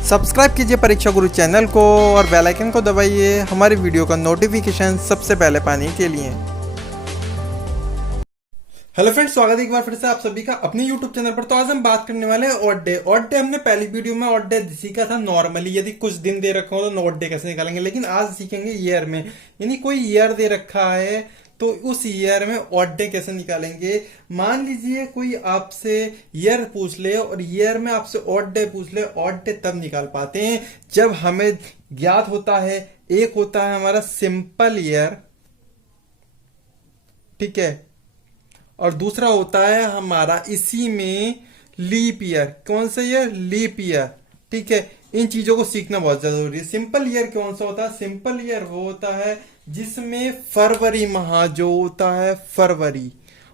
Subscribe कीजिए परीक्षा गुरु channel को और बेल आइकन को दबाइए हमारी वीडियो का नोटिफिकेशन सबसे पहले पाने के लिए। हेलो फ्रेंड्स, स्वागत है एक बार फिर से आप सभी का अपने यूट्यूब चैनल पर। तो आज हम बात करने वाले हैं ऑड डे। ऑड डे हमने पहली वीडियो में ऑड डे सीखा था नॉर्मली, यदि कुछ दिन दे रखा हो तो ऑड डे कैसे निकालेंगे। लेकिन आज सीखेंगे ईयर में, यानी कोई ईयर दे रखा है तो उस ईयर में ऑड डे कैसे निकालेंगे। मान लीजिए कोई आपसे ईयर पूछ ले और ईयर में आपसे ऑड डे पूछ ले। ऑड डे तब निकाल पाते हैं जब हमें ज्ञात होता है, एक होता है हमारा सिंपल ईयर, ठीक है, और दूसरा होता है हमारा इसी में लीप ईयर। कौन सा ईयर? लीप ईयर, ठीक है। इन चीजों को सीखना बहुत जरूरी है। सिंपल ईयर कौन सा होता है? सिंपल ईयर वो होता है जिसमें फरवरी माह जो होता है, फरवरी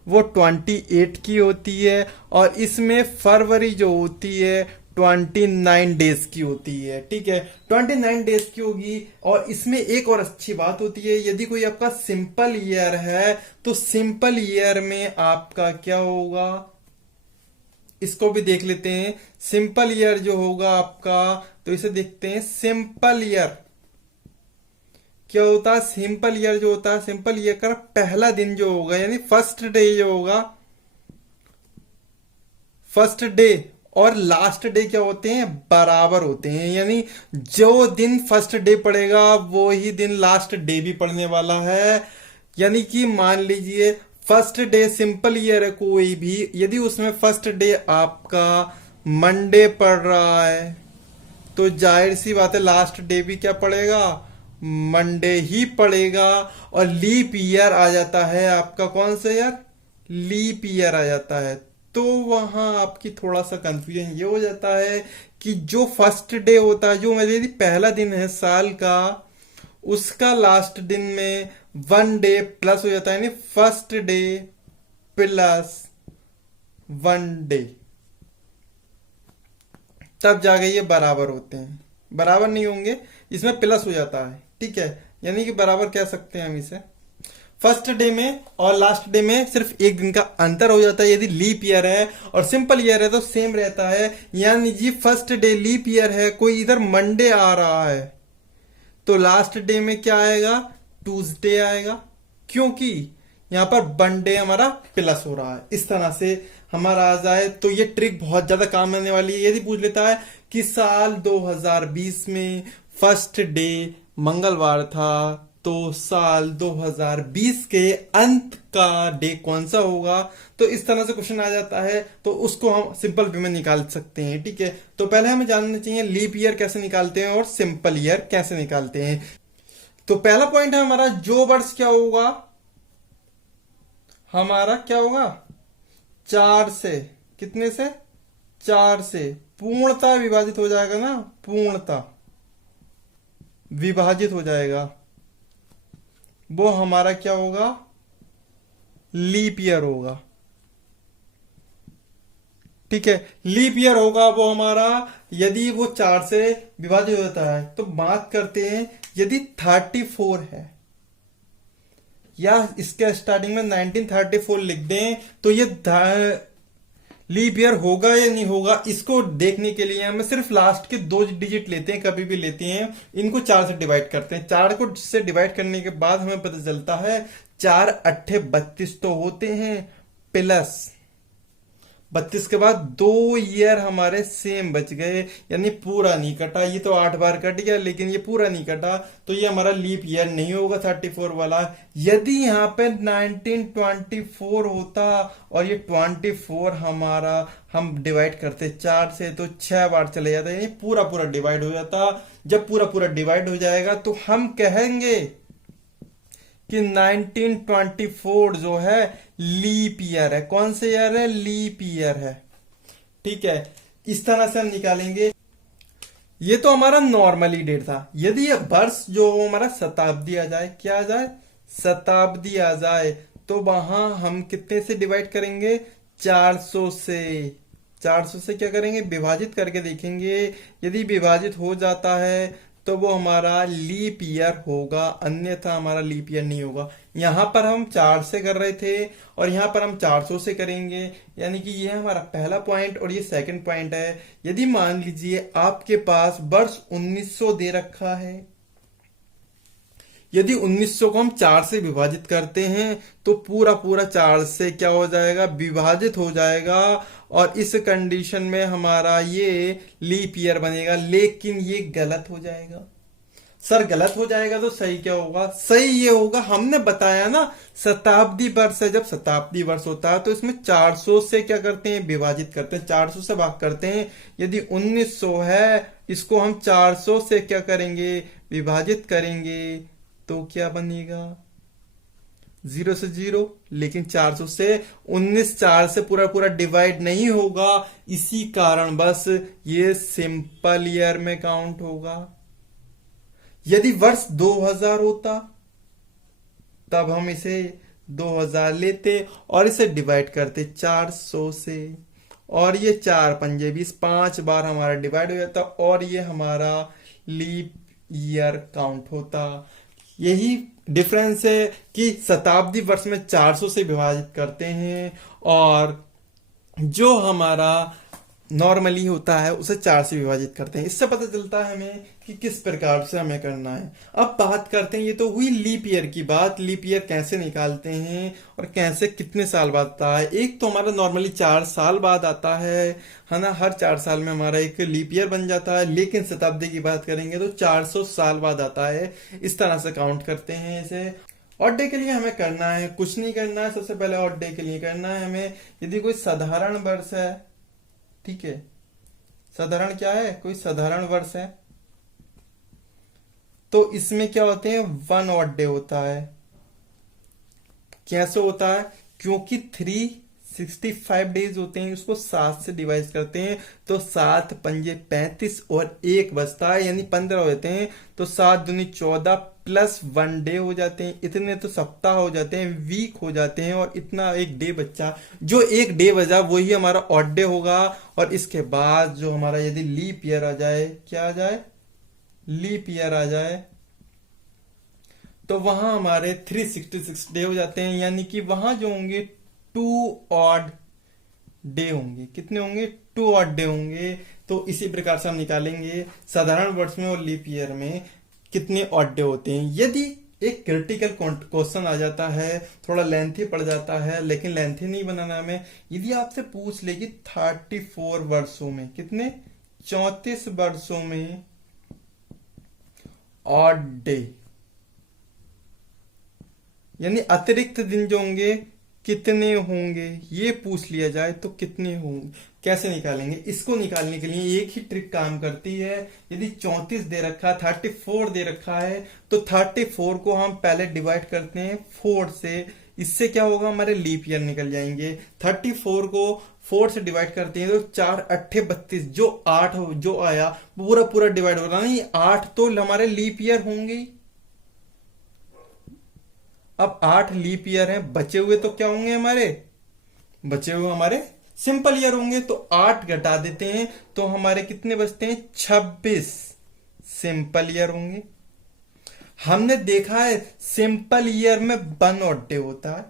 वो 28 की होती है और इसमें फरवरी जो होती है 29 डेज की होती है, ठीक है। 29 डेज की होगी। और इसमें एक और अच्छी बात होती है, यदि कोई आपका सिंपल ईयर है तो सिंपल ईयर में आपका क्या होगा, इसको भी देख लेते हैं। सिंपल ईयर जो होगा आपका, तो इसे देखते हैं। सिंपल ईयर क्या होता है? सिंपल ईयर जो होता है, सिंपल ईयर का पहला दिन जो होगा, यानी फर्स्ट डे जो होगा, फर्स्ट डे और लास्ट डे क्या होते हैं? बराबर होते हैं। यानी जो दिन फर्स्ट डे पड़ेगा वो ही दिन लास्ट डे भी पड़ने वाला है। यानी कि मान लीजिए फर्स्ट डे सिंपल ईयर है कोई भी, यदि उसमें फर्स्ट डे आपका मंडे पड़ रहा है तो जाहिर सी बात है लास्ट डे भी क्या पड़ेगा? मंडे ही पड़ेगा। और लीप ईयर आ जाता है आपका, कौन सा ईयर? लीप ईयर आ जाता है। तो वहां आपकी थोड़ा सा कंफ्यूजन ये हो जाता है कि जो फर्स्ट डे होता है, जो मेरे यदि पहला दिन है साल का, उसका लास्ट दिन में 1 डे प्लस हो जाता है, यानी फर्स्ट डे प्लस 1 डे, तब जाके ये बराबर होते हैं। बराबर नहीं होंगे, इसमें प्लस हो जाता है, ठीक है। यानी कि बराबर कह सकते हैं हम इसे। फर्स्ट डे में और लास्ट डे में सिर्फ एक दिन का अंतर हो जाता है यदि लीप ईयर है, और सिंपल ईयर है तो सेम रहता है। यानी जी फर्स्ट डे लीप ईयर है, कोई इधर मंडे आ रहा है तो लास्ट डे में क्या आएगा? ट्यूसडे आएगा, क्योंकि यहां पर 1 डे हमारा प्लस हो रहा है। इस तरह से हमारा आ जाए तो ये ट्रिक बहुत ज्यादा काम आने वाली है। यदि पूछ लेता है कि साल 2020 में फर्स्ट डे मंगलवार था तो साल 2020 के अंत का डे कौन सा होगा, तो इस तरह से क्वेश्चन आ जाता है। तो उसको हम सिंपल वे में निकाल सकते हैं, ठीक है। तो पहले हमें जानना चाहिए लीप ईयर कैसे निकालते हैं और सिंपल ईयर कैसे निकालते हैं। तो पहला पॉइंट है हमारा, जो वर्ष क्या होगा, हमारा क्या होगा? 4 से, कितने से? 4 से पूर्णता विभाजित हो जाएगा ना, पूर्णता विभाजित हो जाएगा, वो हमारा क्या होगा? लीप ईयर होगा, ठीक है। लीप ईयर होगा वो हमारा, यदि वो 4 से विभाजित होता है। तो बात करते हैं यदि 34 है, या इसके स्टार्टिंग में 1934 लिख दें, तो ये लीप ईयर होगा या नहीं होगा, इसको देखने के लिए हम सिर्फ लास्ट के 2 डिजिट लेते हैं, कभी भी लेते हैं, इनको 4 से डिवाइड करते हैं। 4 को से डिवाइड करने के बाद हमें पता चलता है 4 अट्ठे 32 तो होते हैं, प्लस 32 के बाद 2 ईयर हमारे सेम बच गए, यानी पूरा नहीं कटा। ये तो 8 बार कट गया लेकिन ये पूरा नहीं कटा, तो ये हमारा लीप ईयर नहीं होगा 34 वाला। यदि यहाँ पे 1924 होता और ये 24 हमारा हम डिवाइड करते 4 से, तो 6 बार चले जाता, यानी पूरा पूरा डिवाइड हो जाता। जब पूरा पूरा डिवाइड हो जाएगा तो हम कहेंगे कि 1924 जो है लीप ईयर है। कौन से ईयर है? लीप ईयर है, ठीक है। इस तरह से हम निकालेंगे। ये तो हमारा नॉर्मली डेट था। यदि ये वर्ष जो हमारा शताब्दी आ जाए, क्या आ जाए? शताब्दी आ जाए, तो वहां हम कितने से डिवाइड करेंगे? 400 से। 400 से क्या करेंगे? विभाजित करके देखेंगे। यदि विभाजित हो जाता है तो वो हमारा लीप ईयर होगा, अन्यथा हमारा लीप ईयर नहीं होगा। यहां पर हम 4 से कर रहे थे और यहां पर हम 400 से करेंगे, यानी कि ये हमारा पहला पॉइंट और ये सेकंड पॉइंट है। यदि मान लीजिए आपके पास वर्ष 1900 दे रखा है, यदि 1900 को हम 4 से विभाजित करते हैं तो पूरा पूरा 4 से क्या हो जाएगा, विभाजित हो जाएगा, और इस कंडीशन में हमारा ये लीप ईयर बनेगा। लेकिन ये गलत हो जाएगा। सर गलत हो जाएगा तो सही क्या होगा? सही ये होगा, हमने बताया ना शताब्दी वर्ष है। जब शताब्दी वर्ष होता है तो इसमें 400 से क्या करते हैं, विभाजित करते हैं, 400 से भाग करते हैं। यदि 1900 है, इसको हम 400 से क्या करेंगे, विभाजित करेंगे, तो क्या बनेगा, 0 से 0। लेकिन 400 से 19 4 से पूरा पूरा डिवाइड नहीं होगा, इसी कारण बस ये सिंपल ईयर में काउंट होगा। यदि वर्ष 2000 होता तब हम इसे 2000 लेते और इसे डिवाइड करते 400 से, और ये 4 पंजे 20, 5 बार हमारा डिवाइड हो जाता और ये हमारा लीप ईयर काउंट होता। यही डिफरेंस है कि शताब्दी वर्ष में 400 से विभाजित करते हैं और जो हमारा नॉर्मली होता है उसे 4 से विभाजित करते हैं। इससे पता चलता है हमें कि किस प्रकार से हमें करना है। अब बात करते हैं, ये तो हुई लीप ईयर की बात, लीप ईयर कैसे निकालते हैं और कैसे कितने साल बाद आता है। एक तो हमारा नॉर्मली 4 साल बाद आता है ना, हर 4 साल में हमारा एक लीप ईयर बन जाता है। लेकिन शताब्दी की बात करेंगे तो 400 साल बाद आता है। इस तरह से काउंट करते हैं इसे। ऑड डे के लिए हमें करना है, कुछ नहीं करना है। सबसे पहले ऑड डे के लिए करना है हमें, यदि कोई साधारण वर्ष है, ठीक है, साधारण क्या है, कोई साधारण वर्ष है, तो इसमें क्या होते हैं, 1 ऑड डे होता है। कैसे होता है, क्योंकि 365 डेज होते हैं, उसको 7 से डिवाइड करते हैं तो 7 पंजे 35 और 1 बचता है, यानी 15 हो जाते हैं। तो 7 दूनी 14 प्लस 1 डे हो जाते हैं, इतने तो सप्ताह हो जाते हैं, वीक हो जाते हैं, और इतना एक डे बच्चा, जो एक डे बचा वही हमारा ऑड डे होगा। और इसके बाद जो हमारा यदि लीप ईयर आ जाए, क्या आ जाए, लीप ईयर आ जाए, तो वहां हमारे 366 डे हो जाते हैं, यानी कि वहां जो होंगे 2 ऑड डे होंगे। कितने होंगे, 2 ऑड डे होंगे। तो इसी प्रकार से हम निकालेंगे साधारण वर्ष में और लीप ईयर में कितने ऑड डे होते हैं। यदि एक क्रिटिकल क्वेश्चन आ जाता है, थोड़ा लेंथी पड़ जाता है, लेकिन लेंथी नहीं बनाना हमें। यदि आपसे पूछ ले कि 34 वर्षों में कितने, 34 वर्षों में ऑड डे, यानी अतिरिक्त दिन जो होंगे कितने होंगे, ये पूछ लिया जाए तो कितने होंगे, कैसे निकालेंगे। इसको निकालने के लिए एक ही ट्रिक काम करती है। यदि 34 दे रखा है, 34 दे रखा है, तो 34 को हम पहले डिवाइड करते हैं 4 से। इससे क्या होगा, हमारे लीप ईयर निकल जाएंगे। 34 को 4 से डिवाइड करते हैं तो 4 8 32, जो 8 जो आया पूरा पूरा डिवाइड हो रहा है, 8 तो हमारे लीप ईयर होंगे। अब 8 लीप ईयर हैं, बचे हुए तो क्या होंगे हमारे, बचे हुए हमारे सिंपल ईयर होंगे। तो 8 घटा देते हैं तो हमारे कितने बचते हैं, 26 सिंपल ईयर होंगे। हमने देखा है सिंपल ईयर में 1 ऑड डे होता है।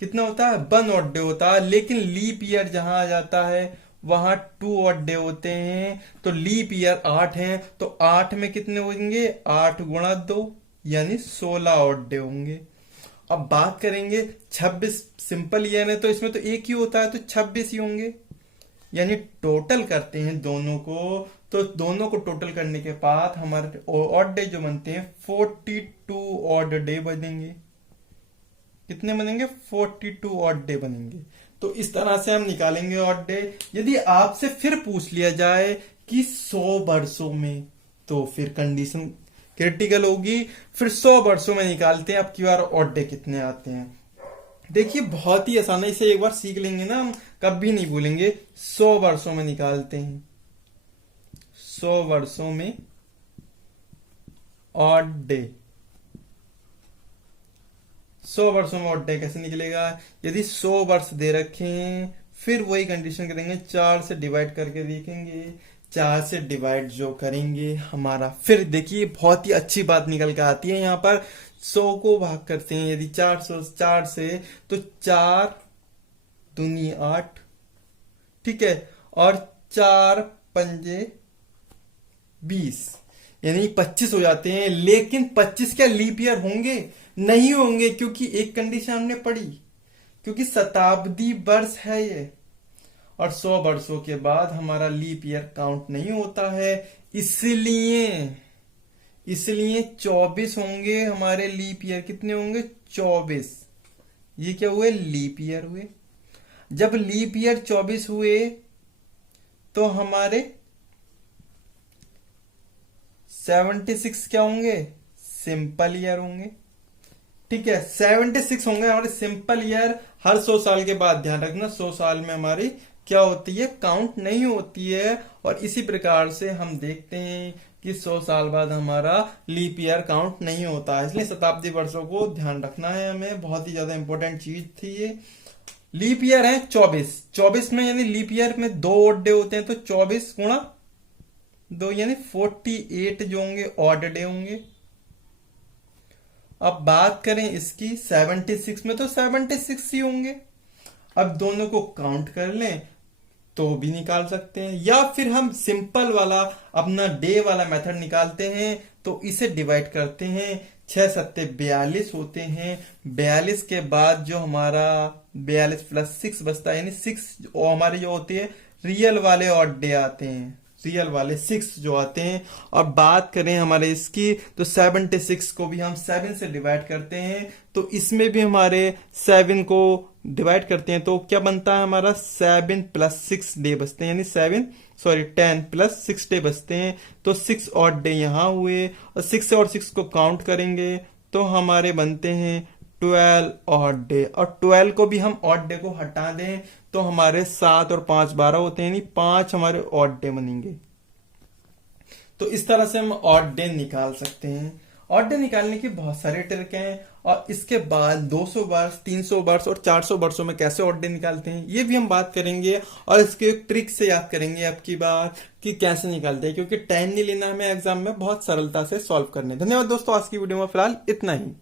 कितना होता है, 1 ऑड डे होता है। लेकिन लीप ईयर जहां आ जाता है वहां 2 ऑड डे होते हैं। तो लीप ईयर 8 हैं, तो 8 में कितने होंगे, 8 गुणा 2, यानी 16 ऑड डे होंगे। अब बात करेंगे 26 सिंपल ईयर है, तो इसमें तो एक ही होता है, तो 26 ही होंगे। यानी टोटल करते हैं दोनों को, तो दोनों को टोटल करने के बाद हमारे ऑड डे जो बनते हैं 42 ऑड डे बनेंगे। कितने बनेंगे, 42 ऑड डे बनेंगे। तो इस तरह से हम निकालेंगे ऑड डे। यदि आपसे फिर पूछ लिया जाए कि 100 वर्षों में, तो फिर कंडीशन क्रिटिकल होगी। फिर 100 वर्षों में निकालते हैं, अब की बार ऑड डे कितने आते हैं। देखिए बहुत ही आसानी से एक बार सीख लेंगे ना, हम कभी नहीं भूलेंगे। 100 वर्षों में निकालते हैं, 100 वर्षों में ऑड डे। 100 वर्षों में ऑड डे कैसे निकलेगा, यदि 100 वर्ष दे रखे हैं, फिर वही कंडीशन करेंगे, 4 से डिवाइड करके देखेंगे। 4 से डिवाइड जो करेंगे हमारा, फिर देखिए बहुत ही अच्छी बात निकल के आती है यहाँ पर। 100 को भाग करते हैं यदि 4 से तो 4 दूनी 8, ठीक है, और 4 पंजे 20, यानी 25 हो जाते हैं। लेकिन 25 क्या लीप ईयर होंगे? नहीं होंगे, क्योंकि एक कंडीशन हमने पढ़ी, क्योंकि शताब्दी वर्ष है ये, और 100 वर्षों के बाद हमारा लीप ईयर काउंट नहीं होता है। इसलिए 24 होंगे हमारे लीप ईयर। कितने होंगे? 24। ये क्या हुए? लीप ईयर हुए। जब लीप ईयर 24 हुए तो हमारे 76 क्या होंगे? सिंपल ईयर होंगे। ठीक है, 76 होंगे हमारे सिंपल ईयर। हर 100 साल के बाद ध्यान रखना 100 साल में हमारी क्या होती है? काउंट नहीं होती है। और इसी प्रकार से हम देखते हैं कि 100 साल बाद हमारा लीप ईयर काउंट नहीं होता है। इसलिए शताब्दी वर्षों को ध्यान रखना है हमें, बहुत ही ज्यादा इंपॉर्टेंट चीज थी ये। लीप ईयर है 24 में, यानी लीप ईयर में 2 ऑड डे होते हैं, तो 24 गुणा 2 यानी 48 जो होंगे ऑड डे होंगे। अब बात करें इसकी 76 में, तो 76 ही होंगे। अब दोनों को काउंट कर लें तो भी निकाल सकते हैं, या फिर हम सिंपल वाला अपना डे वाला मेथड निकालते हैं। तो इसे डिवाइड करते हैं, 6 सत्ते 42 होते हैं। 42 के बाद जो हमारा 42 प्लस 6 बचता है, यानी 6 हमारे जो होते हैं रियल वाले ऑड डे आते हैं, रियल वाले 6 जो आते हैं। और बात करें हमारे इसकी, तो 76 को भी हम 7 से डिवाइड करते हैं, तो इसमें भी हमारे 7 को डिवाइड करते हैं, तो क्या बनता है हमारा? 7 प्लस 6 डे बचते हैं, यानी 10 प्लस 6 डे बचते हैं। तो 6 ऑड डे यहां हुए, और 6 और 6 को काउंट करेंगे तो हमारे बनते हैं 12 ऑड डे। और 12 को भी हम ऑड डे को हटा दें तो हमारे 7 और 5 12 होते हैं, यानी 5 हमारे ऑड डे बनेंगे। तो इस तरह से हम ऑड डे निकाल सकते हैं। ऑड डे निकालने की बहुत सारे ट्रिक हैं, और इसके बाद 200 वर्ष, 300 वर्ष और 400 वर्षों में कैसे ऑड डे निकालते हैं ये भी हम बात करेंगे, और इसके ट्रिक से याद करेंगे अब की बार कि कैसे निकालते हैं, क्योंकि टाइम नहीं लेना हमें एग्जाम में, बहुत सरलता से सॉल्व करने। धन्यवाद दोस्तों, आज की वीडियो में फिलहाल इतना ही।